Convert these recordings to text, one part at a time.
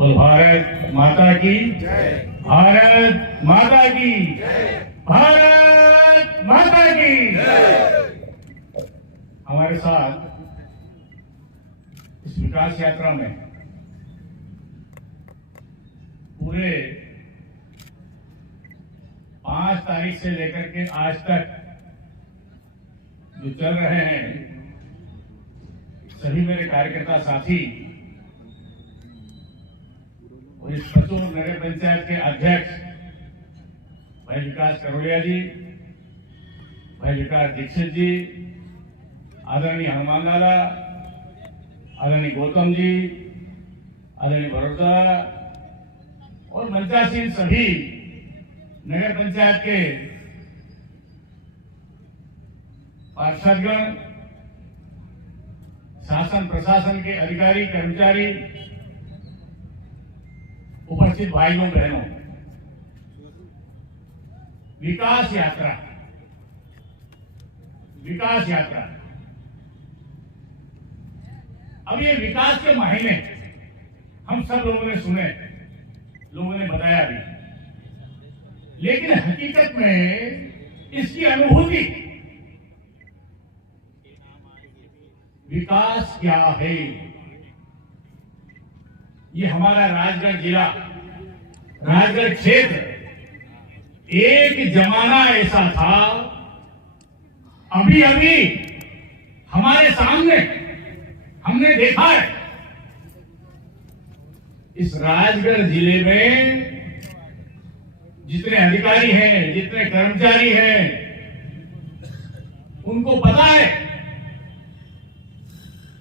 बोल भारत माता की जय, भारत माता की जय, भारत माता की जय। हमारे साथ इस विकास यात्रा में पूरे 5 तारीख से लेकर के आज तक जो चल रहे हैं, सभी मेरे कार्यकर्ता साथी और इस पचूर नगर पंचायत के अध्यक्ष भाई विकास करोड़िया जी, भाई विकास दीक्षित जी, आदरणीय हनुमान दादा, आदरणीय गौतम जी, आदरणीय भरोसा और मंचासीन सभी नगर पंचायत के पार्षदगण, शासन प्रशासन के अधिकारी कर्मचारी, उपस्थित भाइयों बहनों, विकास यात्रा अब ये विकास के महीने हम सब लोगों ने सुने, लोगों ने बताया भी, लेकिन हकीकत में इसकी अनुभूति विकास क्या है, ये हमारा राजगढ़ जिला, राजगढ़ क्षेत्र एक जमाना ऐसा था, अभी अभी हमारे सामने हमने देखा है। इस राजगढ़ जिले में जितने अधिकारी हैं, जितने कर्मचारी हैं, उनको पता है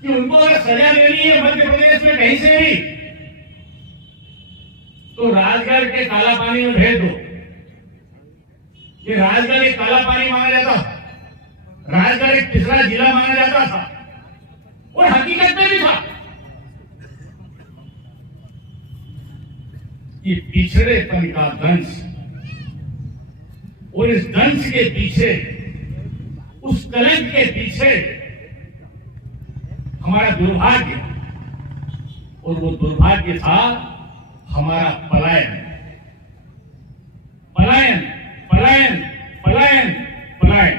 कि उनको अगर सजा देनी है मध्य प्रदेश में कहीं से भी, तो राजगढ़ के काला पानी में भेज दो। ये राजगढ़ एक काला पानी माना जाता था, राजगढ़ एक पिछड़ा जिला माना जाता था, और हकीकत में भी था। ये पिछड़ेपन का दंश, और इस दंश के पीछे, उस कलंक के पीछे हमारा दुर्भाग्य, और वो दुर्भाग्य था हमारा पलायन, पलायन, पलायन, पलायन, पलायन।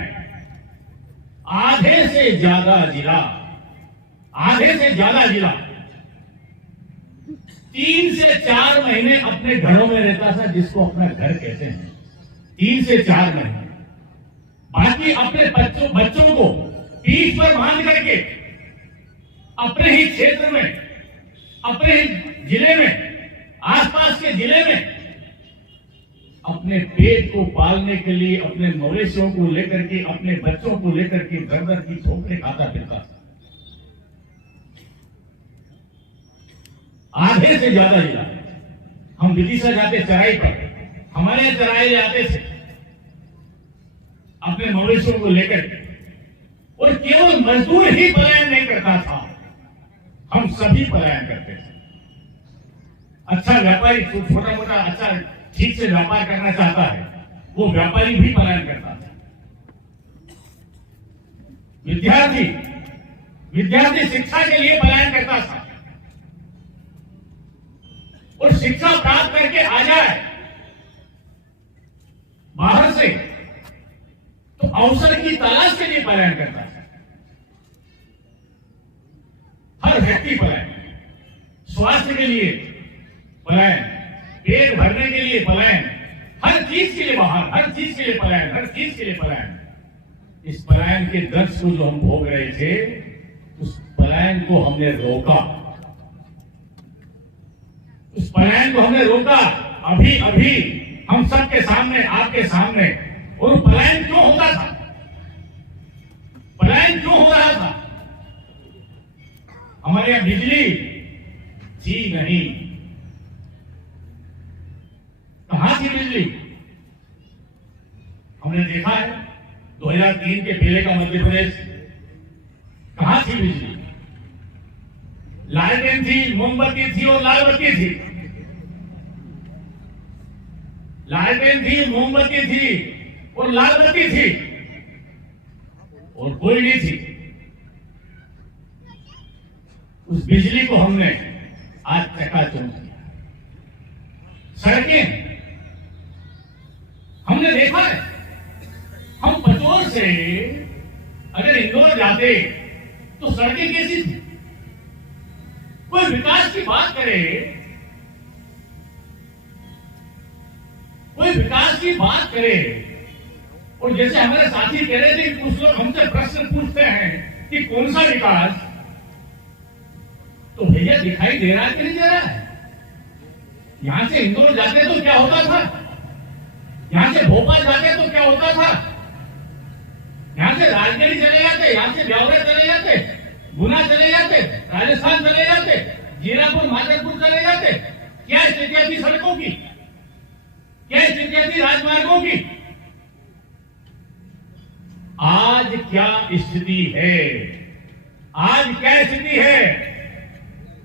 आधे से ज्यादा जिला 3 से 4 महीने अपने घरों में रहता था, जिसको अपना घर कहते हैं, 3 से 4 महीने। बाकी अपने बच्चों को पीठ पर बांध करके अपने ही क्षेत्र में, अपने ही जिले में, आसपास के जिले में अपने पेट को पालने के लिए, अपने मवेशियों को लेकर के, अपने बच्चों को लेकर के दर की ठोकरें खाता फिरता था। आधे से ज्यादा जिला, हम विदिशा जाते चराई पर, हमारे यहां चराए जाते थे अपने मवेशियों को लेकर, और केवल मजदूर ही पलायन नहीं करता था, हम सभी पलायन करते थे। अच्छा व्यापारी, छोटा मोटा अच्छा ठीक से व्यापार करना चाहता है, वो व्यापारी भी पलायन करता था। विद्यार्थी शिक्षा के लिए पलायन करता था, और शिक्षा प्राप्त करके आ जाए बाहर से, तो अवसर की तलाश के लिए पलायन करता था। हर व्यक्ति पलायन, स्वास्थ्य के लिए पलायन, पेट भरने के लिए पलायन, हर चीज के लिए बाहर, हर चीज के लिए पलायन, हर चीज के लिए पलायन। इस पलायन के दर्द को जो हम भोग रहे थे, उस पलायन को हमने रोका, उस पलायन को हमने रोका अभी अभी हम सबके सामने, आपके सामने। और पलायन क्यों होता था, पलायन क्यों हो रहा था? हमारे यहां बिजली थी नहीं, कहां थी बिजली? हमने देखा है 2003 के पहले का मध्य प्रदेश, कहां थी बिजली? लालटेन थी, मोमबत्ती थी और लाल बत्ती थी। लालटेन थी, मोमबत्ती थी और लाल बत्ती थी, और कोई नहीं थी। उस बिजली को हमने आज चकाचौंध किया। सड़कें हमने देखा है। हम पचोर से अगर इंदौर जाते तो सड़कें कैसी थी? कोई विकास की बात करे, कोई विकास की बात करे, और जैसे हमारे साथी कह रहे थे कि कुछ लोग हमसे प्रश्न पूछते हैं कि कौन सा विकास, तो भैया दिखाई दे रहा है कि नहीं दे रहा है? यहां से इंदौर जाते तो क्या होता था, यहां से भोपाल जाते तो क्या होता था, यहां से राजगढ़ी चले जाते, यहां से ब्यावरा चले जाते, गुना चले जाते, राजस्थान चले जाते, जीरापुर माधरपुर चले जाते। क्या स्थितियां थी सड़कों की, क्या स्थितियां थी राजमार्गों की? आज क्या स्थिति है? आज क्या स्थिति है?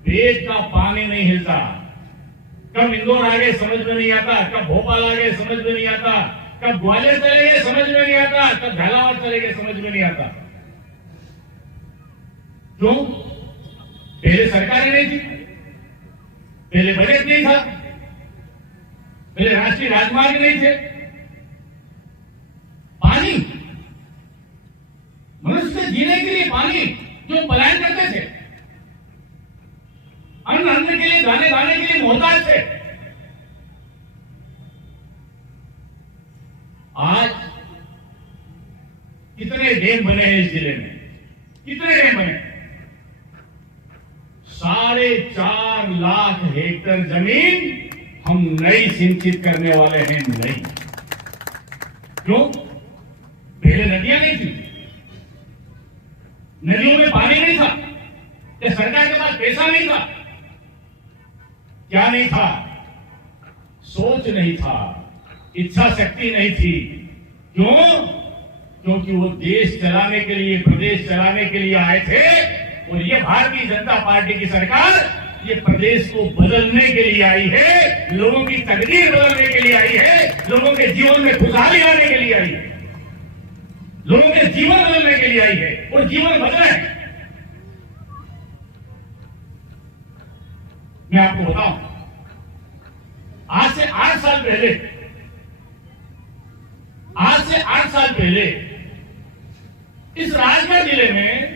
पेट का पानी नहीं हिलता। कब इंदौर आ गए समझ में नहीं आता, कब भोपाल आ गए समझ में नहीं आता, कब ग्वालियर चले गए समझ में नहीं आता, कब झालावाड़ चले गए समझ में नहीं आता। क्यों? पहले सरकारें नहीं थी, पहले बजट नहीं था, पहले राष्ट्रीय राजमार्ग नहीं थे। पानी, मनुष्य के जीने के लिए पानी जो पलायन करते थे, अन्न के लिए, दाने दाने के लिए मोहताज थे। आज कितने डैम बने हैं इस जिले में? कितने डैम बने? 4.5 लाख हेक्टेयर जमीन हम नई सिंचित करने वाले हैं। नई। क्यों? पहले नदियां नहीं थी, नदियों में पानी नहीं था, या सरकार के पास पैसा नहीं था? क्या नहीं था? सोच नहीं था, इच्छा शक्ति नहीं थी। क्यों? क्योंकि वो देश चलाने के लिए, प्रदेश चलाने के लिए आए थे, और ये भारतीय जनता पार्टी की सरकार ये प्रदेश को बदलने के लिए आई है, लोगों की तकदीर बदलने के लिए आई है, लोगों के जीवन में खुशहाली लाने के लिए आई है, लोगों के जीवन बदलने के लिए आई है, और जीवन बदले। मैं आपको बताऊं, आज से 8 साल पहले, आज से 8 साल पहले इस राजगढ़ जिले में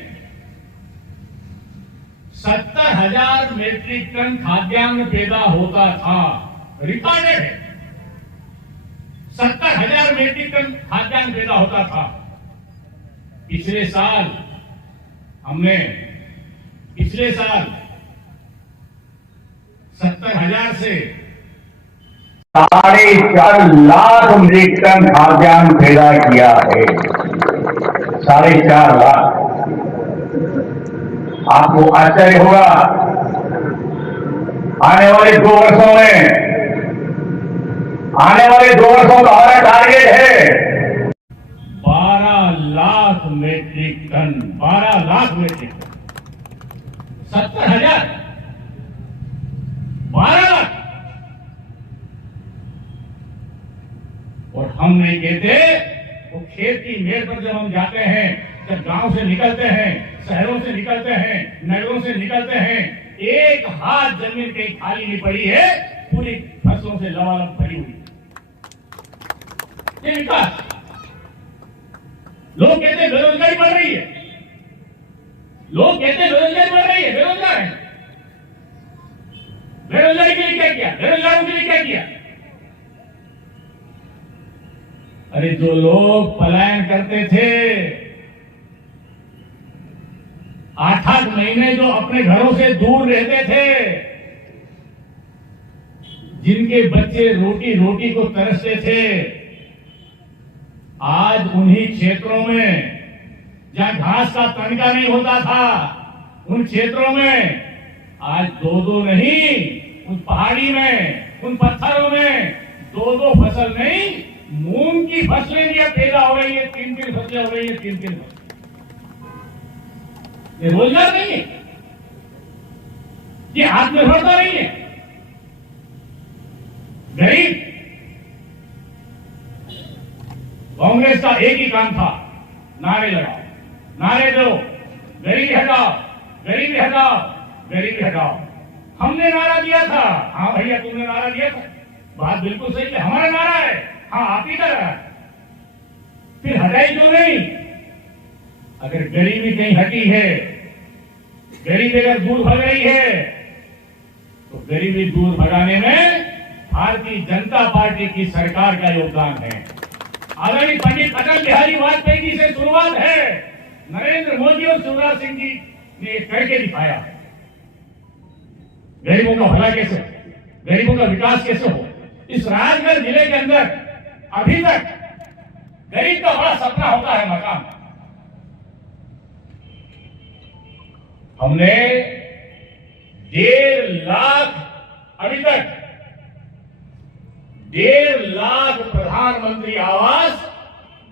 70,000 मेट्रिक टन खाद्यान्न पैदा होता था। रिकॉर्डेड है, 70,000 मेट्रिक टन खाद्यान्न पैदा होता था। पिछले साल हमने, पिछले साल 70,000 से 4.5 लाख मीट्रिक टन खाद्यान्न पैदा किया है। 4.5 लाख। आपको आश्चर्य होगा, आने वाले 2 वर्षों में, आने वाले 2 वर्षों का हमारा टारगेट है 12 lakh metric tonne. 12 lakh metric tonne. 70,000, 12 lakh. और हम नहीं कहते, वो खेत की मेड़ पर जब हम जाते हैं, जब गांव से निकलते हैं, शहरों से निकलते हैं, नगरों से निकलते हैं, एक हाथ जमीन कहीं खाली नहीं पड़ी है, पूरी फसलों से लबालब भरी हुई। ये विकास। लोग कहते हैं बेरोजगारी बढ़ रही है, लोग कहते हैं बेरोजगारी बढ़ रही है, बेरोजगार है। बेरोजगारी के लिए क्या किया? बेरोजगारों के लिए क्या किया? अरे जो लोग पलायन करते थे, 8-8 महीने जो अपने घरों से दूर रहते थे, जिनके बच्चे रोटी रोटी को तरसते थे, आज उन्हीं क्षेत्रों में जहां घास का तनका नहीं होता था, उन क्षेत्रों में आज 2-2 नहीं, उन पहाड़ी में, उन पत्थरों में 2-2 फसल नहीं, मूंग की फसलें भी पैदा हो रही है, 3-3 फसलें हो रही है, 3-3 फसलें। ये रोजगार नहीं है, ये आत्मनिर्भरता नहीं है। गरीब, कांग्रेस का एक ही काम था, नारे लगाओ, नारे दो, गरीबी हटाओ, गरीबी हटाओ, गरीबी हटाओ। हमने नारा दिया था, हाँ भैया तुमने नारा दिया था, बात बिल्कुल सही है, हमारा नारा है, हाँ आप ही का नारा है, फिर हटाई क्यों नहीं? अगर गरीबी कहीं हटी है, गरीबी अगर दूर भग रही है, तो गरीबी दूर भगाने में भारतीय जनता पार्टी की सरकार का योगदान है। आदरणीय पंडित अटल बिहारी वाजपेयी जी से शुरुआत है, नरेंद्र मोदी और शिवराज सिंह जी ने करके दिखाया। गरीबों का भला कैसे हो, गरीबों का विकास कैसे हो। इस राजगढ़ जिले के अंदर अभी तक गरीब का बड़ा सपना होता है मकान। हमने 1.5 लाख, अभी तक 1.5 लाख प्रधानमंत्री आवास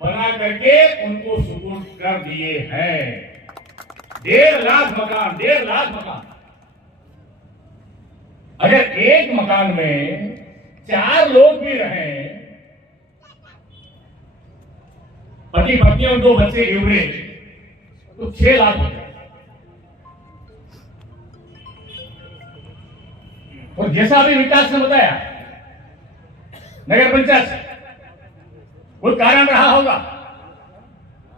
बना करके उनको सुपुर्द कर दिए हैं। 1.5 लाख मकान, 1.5 लाख मकान। अगर एक मकान में 4 लोग भी रहें, पति पत्नी और 2 बच्चे एवरेज, तो 6 लाख हो जाए। और जैसा अभी विकास ने बताया, नगर पंचायत से कोई कारण रहा होगा,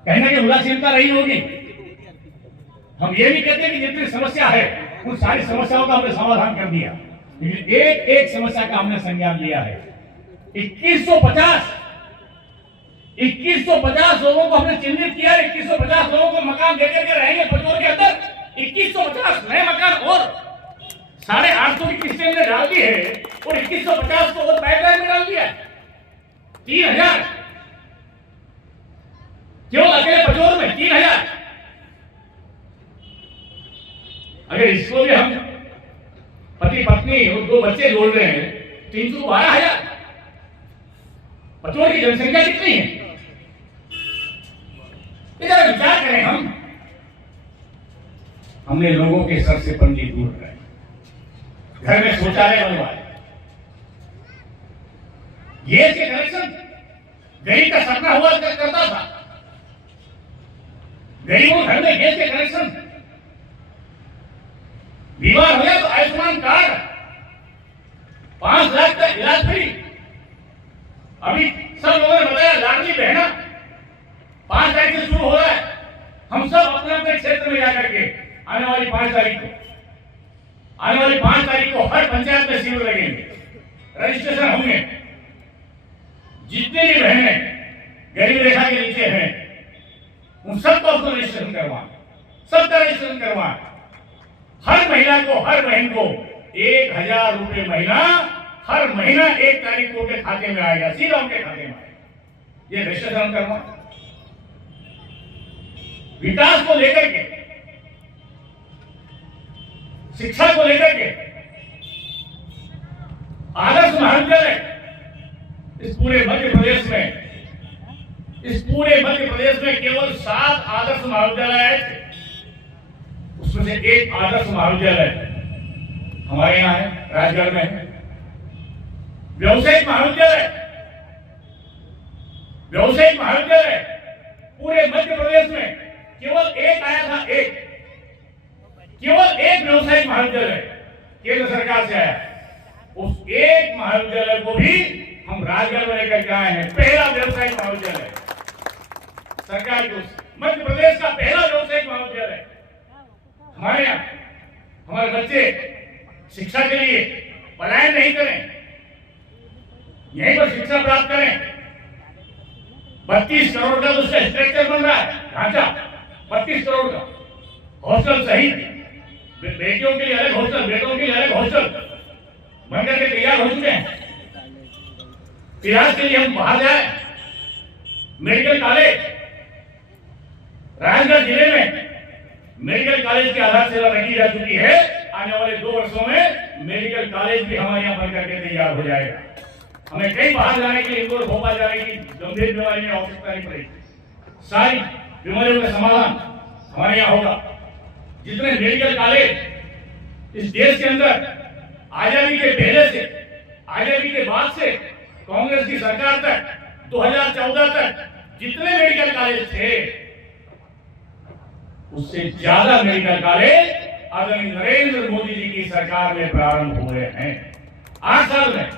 कहीं ना कहीं उदासीनता रही होगी। हम ये भी कहते हैं कि जितनी समस्या है उन सारी समस्याओं का हमने समाधान कर दिया, लेकिन एक एक समस्या का हमने संज्ञान लिया है। 2150 लोगों को हमने चिन्हित किया। 2150 लोगों को मकान देकर के रहेंगे पचोर के अंदर। 2150 नए मकान और 850 की किस्तें हमने डाल दी है, और 2150 को और पाइपलाइन में डाल दिया। 3000 केवल अकेले पचोर में 3000। अगर इसको भी हम पति पत्नी और 2 बच्चे जोड़ रहे हैं, 312,000। पचोर की जनसंख्या कितनी है? इधर विचार करें। हमने लोगों के सर से पंजी दूर कराए, घर में शौचालय बनवाए, गैस के कनेक्शन गरीब का सपना हुआ करता था। गरीबों घर में गैस के कनेक्शन, बीमार हो गया तो आयुष्मान कार्ड, 5 लाख का इलाज फ्री। अभी सब लोगों ने बताया लाडली बहना 5 तारीख से शुरू हो रहा है। हम सब अपने अपने क्षेत्र में जाकर के आने वाली 5 तारीख को हर पंचायत में शिविर लगेंगे, रजिस्ट्रेशन होंगे। जितने भी बहनें गरीब रेखा के नीचे हैं, उन सबको अपना रजिस्ट्रेशन करवाएं, सबका रजिस्ट्रेशन करवाएं। हर महिला को, हर बहन को 1000 रुपए महीना, हर महीना 1 तारीख को उनके खाते में आएगा, सीधा उनके खाते में आएगा। ये रजिस्ट्रेशन करवाएं। विकास को लेकर के, शिक्षा को लेकर के आदर्श महाविद्यालय इस पूरे मध्य प्रदेश में केवल 7 आदर्श महाविद्यालय थे। उसमें से एक आदर्श महाविद्यालय हमारे यहाँ है, राजगढ़ में है। व्यावसायिक महाविद्यालय पूरे मध्य प्रदेश में केवल एक आया था, केवल एक व्यावसायिक महाविद्यालय केंद्र सरकार से आया। उस एक महाविद्यालय को भी हम राजगढ़ में लेकर के आए हैं। पहला व्यावसायिक महाविद्यालय सरकार के, मध्य प्रदेश का पहला व्यावसायिक महाविद्यालय। हमारे यहाँ हमारे बच्चे शिक्षा के लिए पलायन नहीं करें, यहीं पर शिक्षा प्राप्त करें। 32 करोड़ का उसका स्ट्रक्चर बन रहा है, ढांचा 32 करोड़ का। हॉस्टल सहित बेटियों के लिए अलग हॉस्टल, बेटों के लिए अलग हॉस्टल बनकर के तैयार हो चुके हैं। इलाज के लिए हम बाहर जाए, मेडिकल कॉलेज राजगढ़ जिले में मेडिकल कॉलेज की आधारशिला रखी जा चुकी है। आने वाले 2 वर्षों में मेडिकल कॉलेज भी हमारे यहाँ बनकर के तैयार हो जाएगा। हमें कहीं बाहर जाने के लिए, इंदौर भोपाल जाने की गंभीर बीमारी में आवश्यकता नहीं पड़ेगी। सारी बीमारियों का समाधान हमारे यहाँ होगा। जितने मेडिकल कॉलेज इस देश के अंदर आजादी के पहले से, आजादी के बाद से, कांग्रेस की सरकार तक 2014 तक जितने मेडिकल कॉलेज थे, उससे ज्यादा मेडिकल कॉलेज आदरणीय नरेंद्र मोदी जी की सरकार में प्रारंभ हुए हैं। 8 साल में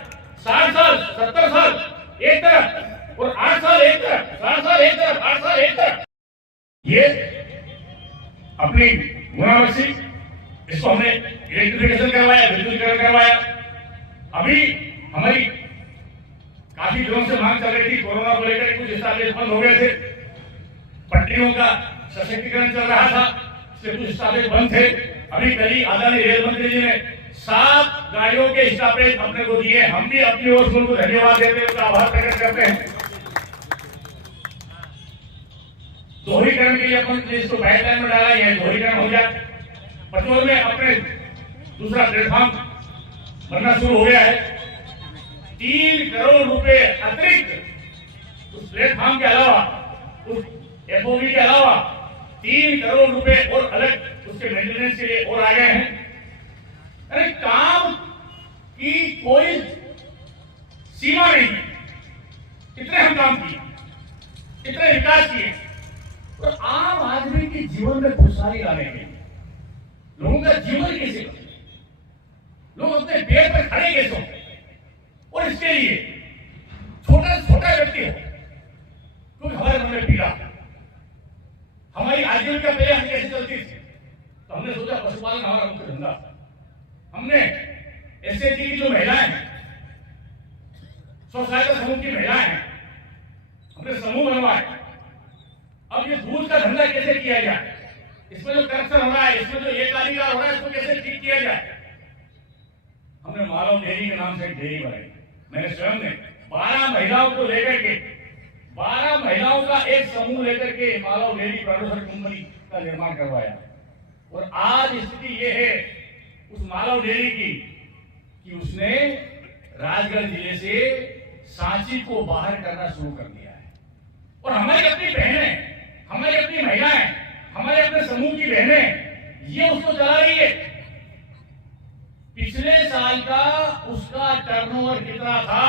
60 साल 70 साल एक तरफ और 8 साल एक तरफ, 60 साल एक तरफ, 8 साल एक तरफ, ये अपनी गुनावशी, इसको हमने इलेक्ट्रिफिकेशन करवाया, विद्युतीकरण करवाया। अभी हमारी काफी दिनों से मांग चल रही थी, कोरोना को लेकर कुछ स्टॉपेज बंद हो गए थे, पटरियों का सशक्तिकरण चल रहा था, इसलिए कुछ स्टॉपेज बंद थे। अभी कल ही आदरणीय रेल मंत्री जी ने 7 गाड़ियों के स्टॉपेज अपने को दिए। हम भी अपनी ओर से उनको धन्यवाद देते हैं, उनका आभार प्रकट करते हैं। दोहरीकरण के लिए अपन इसको पाइपलाइन में डाला है, दोहरीकरण हो जाए। पटोर में अपने दूसरा प्लेटफॉर्म बनना शुरू हो गया है। 3 करोड़ रुपए अतिरिक्त उस प्लेटफॉर्म के अलावा, उस एफओबी के अलावा 3 करोड़ रुपए और अलग उसके मेंटेनेंस के लिए और आ गए हैं। अरे काम की कोई सीमा नहीं है, इतने हम काम किए, इतने विकास किए। और आम आदमी के जीवन में खुशहाली लाने के लिए, लोगों का जीवन कैसे बने, लोग अपने पैर पर खड़े कैसे हो, और इसके लिए छोटा से छोटा व्यक्ति हो, क्योंकि हमारे मन में पीड़ा, हमारी आजीविका पहले हम कैसे चलती थी, तो हमने सोचा पशुपालन हमारा मुख्य धंधा। हमने एसएचजी की जो महिलाएं, स्व सहायता समूह की महिलाएं, हमने समूह बनवाए। अब ये दूध का धंधा कैसे किया जाए, इसमें जो करप्शन हो रहा है, इसमें जो एकाधिकार हो रहा है, इसको कैसे ठीक किया जाए। हमने मालव डेयरी के नाम से एक डेयरी बनाई। मैंने स्वयं ने 12 महिलाओं को लेकर के, 12 महिलाओं का एक समूह लेकर के मालव डेयरी प्रोड्यूसर कंपनी का निर्माण करवाया। और आज स्थिति ये है उस मालव डेयरी की कि उसने राजगढ़ जिले से सांची को बाहर करना शुरू कर दिया है। और हमारी अपनी बहनें, हमारी अपनी महिलाएं, हमारे अपने समूह की बहनें ये उसको चला रही है। पिछले साल का उसका टर्नओवर कितना था,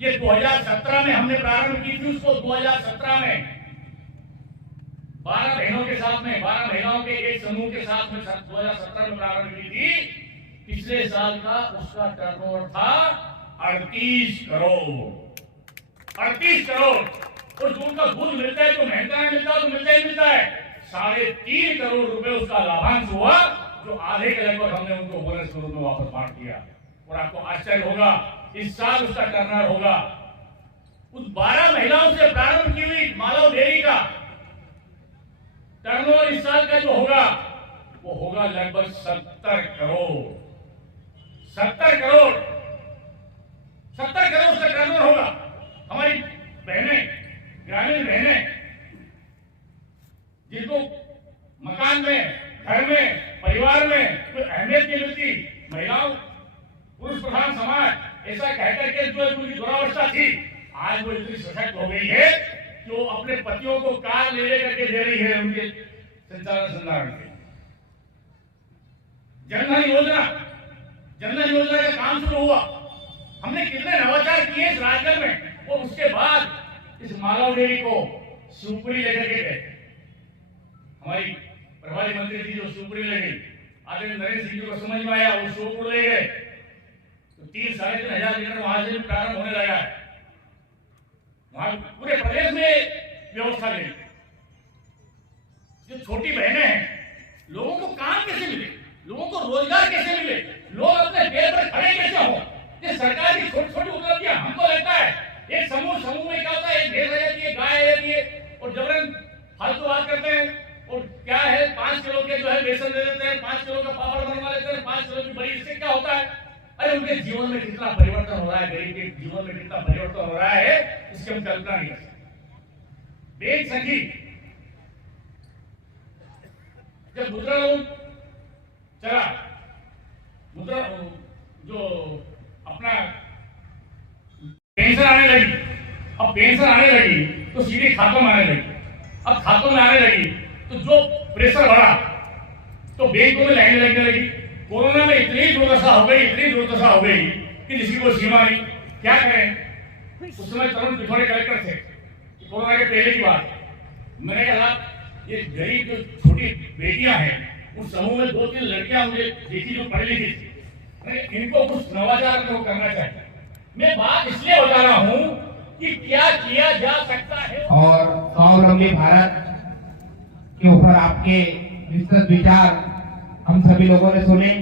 ये 2017 में हमने प्रारंभ की थी उसको। 2017 में 12 बहनों के साथ में, 12 महिलाओं के एक समूह के साथ में 2017 में प्रारंभ की थी। पिछले साल का उसका टर्नओवर था 38 करोड़। 38 करोड़। और जो उनका दूध मिलता है, जो महंगा नहीं मिलता तो मिलता ही मिलता है। 3.5 करोड़ रुपए उसका लाभांश हुआ, जो आधे के लगभग हमने उनको बोनस के रूप में वापस बांट दिया। और आपको आश्चर्य होगा, इस साल उसका टर्नओवर होगा, उस 12 महिलाओं से प्रारंभ की हुई मालव डेयरी का टर्नओवर इस साल का जो होगा वो होगा लगभग 70 करोड़। 70 करोड़, 70 करोड़ उसका टर्नओवर होगा। हमारी बहनें, ग्रामीण बहनें, जिनको मकान में, घर में, परिवार में कोई अहमियत नहीं मिलती, महिलाओं, पुरुष प्रधान समाज ऐसा कहकर के जो उनकी दुरावस्था थी, आज वो इतनी सशक्त हो गई है कि वो अपने पतियों को कार ले करके दे रही है उनके संचालन संधारण के। जनधन योजना, जनधन योजना का काम शुरू हुआ। हमने कितने नवाचार किए इस राजगढ़ में। और उसके बाद इस मालव डेयरी को शिवपुरी लेकर के गए। हमारी प्रभारी मंत्री जी जो शिवपुरी ले गई, आदरणीय नरेंद्र सिंह जी को समझ में आया, वो शिवपुर ले गए तो 3-3.5 हजार लीटर वहां से प्रारंभ होने लगा है। वहां पूरे प्रदेश में व्यवस्था मिली। जो छोटी बहनें हैं, लोगों को काम कैसे मिले, लोगों को रोजगार कैसे मिले, लोग अपने पैर पर खड़े कैसे हो, ये सरकार की छोटी छोटी उपलब्धियां। हमको लगता है एक समूह में क्या होता है, एक भैंस आ जाती है, गाय आ जाती है और जबरन फालतू बात करते हैं। और क्या है, 5 किलो के जो है बेसन दे देते हैं, 5 किलो का पापड़ बनवा लेते हैं, 5 किलो की बड़ी। इससे क्या होता है, अरे उनके जीवन में कितना परिवर्तन हो रहा है, गरीब के जीवन में कितना परिवर्तन हो रहा है, इसकी हम कल्पना नहीं कर सकते। बेच सकी जब मुद्रा लोन चला, मुद्रा जो अपना पेंशन आने लगी, अब पेंशन आने लगी तो सीधे खातों में आने लगी। अब खातों में आने लगी तो जो प्रेशर बढ़ा तो बैंकों में लाइन लगने लगी। कोरोना में इतनी दुर्दशा हो गई, इतनी दुर्दशा हो गई कि जिसकी कोई सीमा नहीं। क्या करें, उस समय तरुण पिथौड़े कलेक्टर थे, कोरोना के पहले की बात। मैंने कहा ये गरीब जो छोटी बेटियां हैं, उस समूह में 2-3 लड़कियां मुझे देखी जो पढ़ी लिखी थी, इनको कुछ नवाचार को करना चाहिए। मैं बात इसलिए बता रहा हूं कि क्या किया जा सकता है। और स्वावलंबी भारत के ऊपर आपके विस्तृत विचार हम सभी लोगों ने सुने।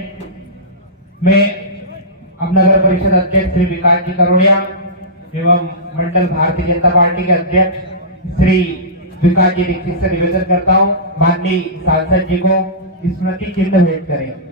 मैं अब नगर परिषद अध्यक्ष श्री विकास जी करोड़िया एवं मंडल भारतीय जनता पार्टी के अध्यक्ष श्री विकास जी दीक्षित से निवेदन करता हूं, माननीय सांसद जी को स्मृति चिन्ह भेंट करें।